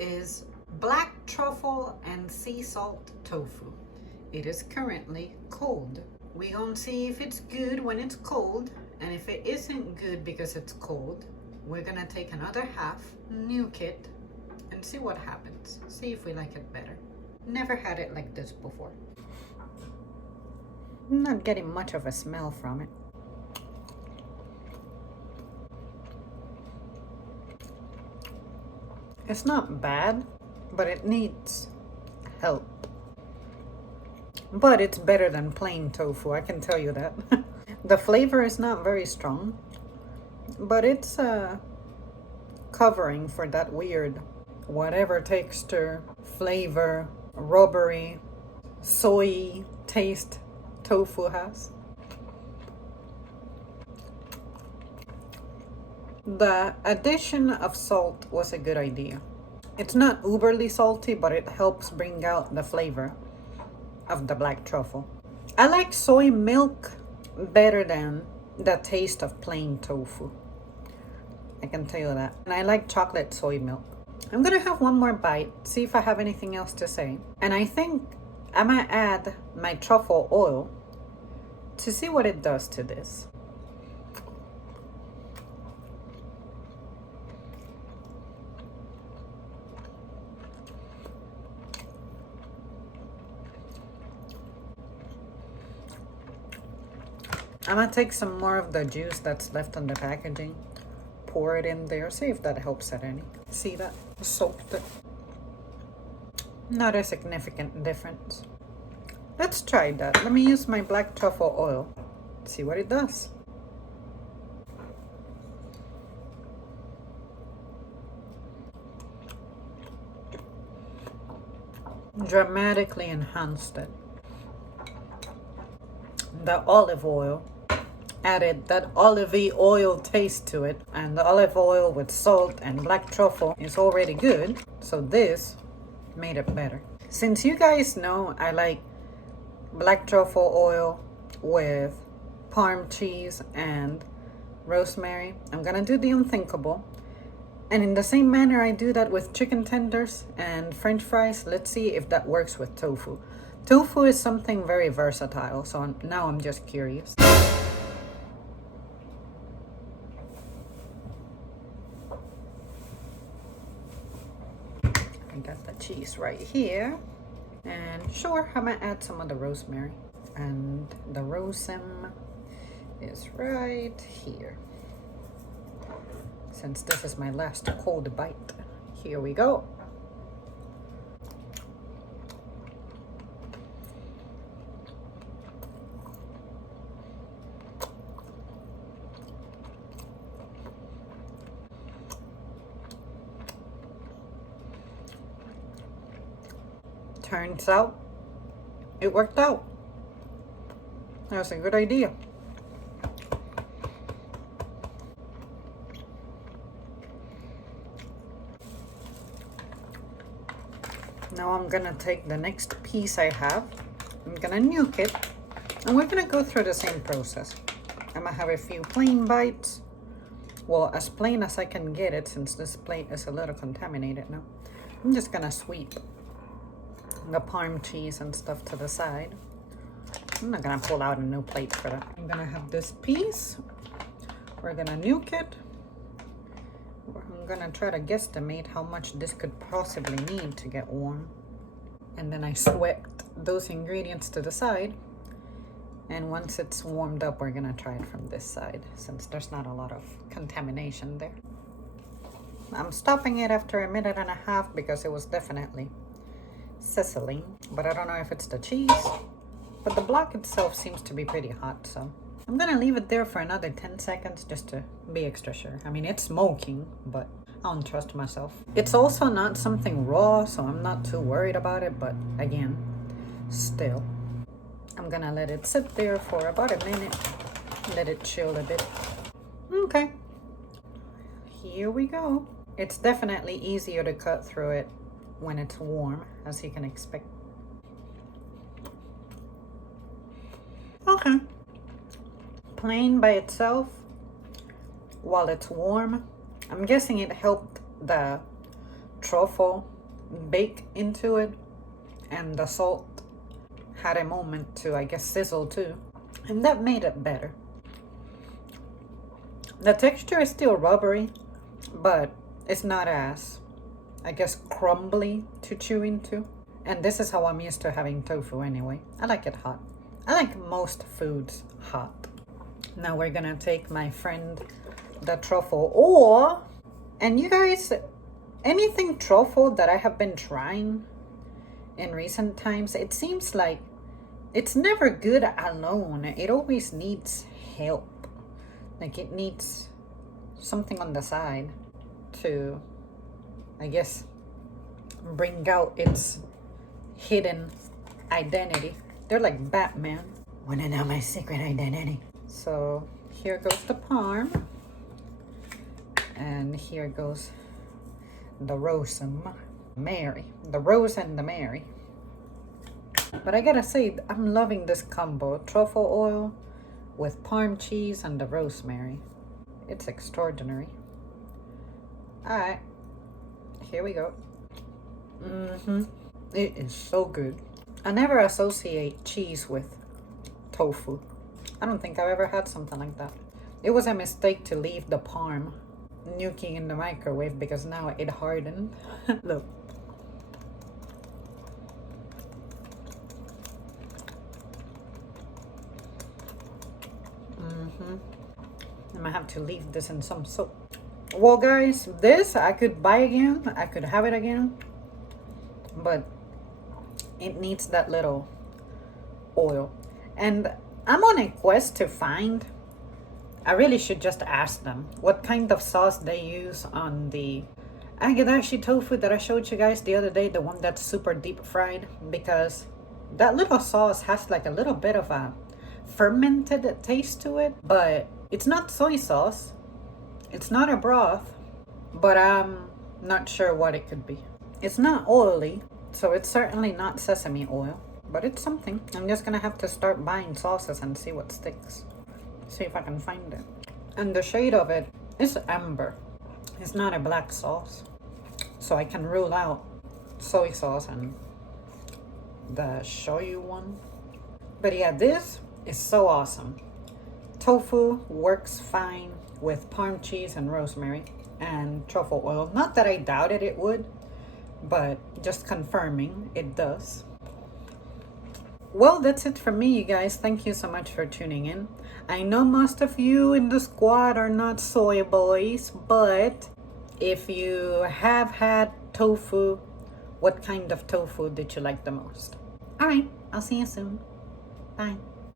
is black truffle and sea salt tofu. It is currently cold. We're gonna see if it's good when it's cold, and if it isn't good because it's cold, we're gonna take another half, nuke it, and see what happens. See if we like it better. Never had it like this before. I'm not getting much of a smell from it. It's not bad, but it needs help. But it's better than plain tofu, I can tell you that. The flavor is not very strong, but it's covering for that weird whatever texture, flavor, rubbery, soy taste tofu has. The addition of salt was a good idea. It's not uberly salty, but it helps bring out the flavor of the black truffle. I like soy milk better than the taste of plain tofu. I can tell you that. And I like chocolate soy milk. I'm gonna have one more bite, see if I have anything else to say. And I think I'm gonna add my truffle oil to see what it does to this. I'm gonna take some more of the juice that's left on the packaging, pour it in there, see if that helps at any. See that? Soaked it. Not a significant difference. Let's try that. Let me use my black truffle oil. See what it does. Dramatically enhanced it. The olive oil added that olivey oil taste to it, and the olive oil with salt and black truffle is already good, so this made it better. Since you guys know I like black truffle oil with parm cheese and rosemary, I'm gonna do the unthinkable, and in the same manner I do that with chicken tenders and french fries. Let's see if that works with tofu. Tofu is something very versatile, so now I'm just curious. I got the cheese right here. And sure, I'm gonna add some of the rosemary. And the rosemary is right here. Since this is my last cold bite, here we go. Turns out it worked out. That was a good idea. Now I'm gonna take the next piece I have. I'm gonna nuke it, and we're gonna go through the same process. I'm gonna have a few plain bites. Well, as plain as I can get it, since this plate is a little contaminated now. I'm just gonna sweep the parm cheese and stuff to the side. I'm not gonna pull out a new plate for that. I'm gonna have this piece. We're gonna nuke it. I'm gonna try to guesstimate how much this could possibly need to get warm. And then I swept those ingredients to the side. And once it's warmed up, we're gonna try it from this side, since there's not a lot of contamination there. I'm stopping it after 1.5 minutes because it was definitely sizzling, but I don't know if it's the cheese, but the block itself seems to be pretty hot, so I'm gonna leave it there for another 10 seconds just to be extra sure. I mean, it's smoking, but I don't trust myself. It's also not something raw, so I'm not too worried about it, but again, still, I'm gonna let it sit there for about 1 minute, let it chill a bit. Okay, here we go. It's definitely easier to cut through it when it's warm, as you can expect. Okay. Plain by itself, while it's warm, I'm guessing it helped the truffle bake into it, and the salt had a moment to, I guess, sizzle too, and that made it better. The texture is still rubbery, but it's not as, I guess, crumbly to chew into. And this is how I'm used to having tofu anyway. I like it hot. I like most foods hot. Now we're gonna take, my friend, the truffle, and you guys, anything truffle that I have been trying in recent times, it seems like it's never good alone. It always needs help. Like it needs something on the side to, I guess, bring out its hidden identity. They're like Batman. Wanna know my secret identity? So here goes the parm. And here goes the rosemary. The rose and the Mary. But I gotta say, I'm loving this combo. Truffle oil with parm cheese and the rosemary. It's extraordinary. Alright, here we go. It is so good. I never associate cheese with tofu. I don't think I've ever had something like that. It was a mistake to leave the parm nuking in the microwave because now it hardened. Look. I'm gonna have to leave this in some soap. Well guys, this I could buy again. I could have it again. But it needs that little oil. And I'm on a quest to find, I really should just ask them what kind of sauce they use on the Agedashi tofu that I showed you guys the other day, the one that's super deep fried, because that little sauce has like a little bit of a fermented taste to it, but it's not soy sauce. It's not a broth, but I'm not sure what it could be. It's not oily, so it's certainly not sesame oil, but it's something. I'm just gonna have to start buying sauces and see what sticks. See if I can find it. And the shade of it is amber. It's not a black sauce. So I can rule out soy sauce and the shoyu one. But yeah, this is so awesome. Tofu works fine with parm cheese and rosemary and truffle oil. Not that I doubted it would, but just confirming it does. Well, that's it from me, you guys. Thank you so much for tuning in. I know most of you in the squad are not soy boys, but if you have had tofu, what kind of tofu did you like the most? All right, I'll see you soon. Bye.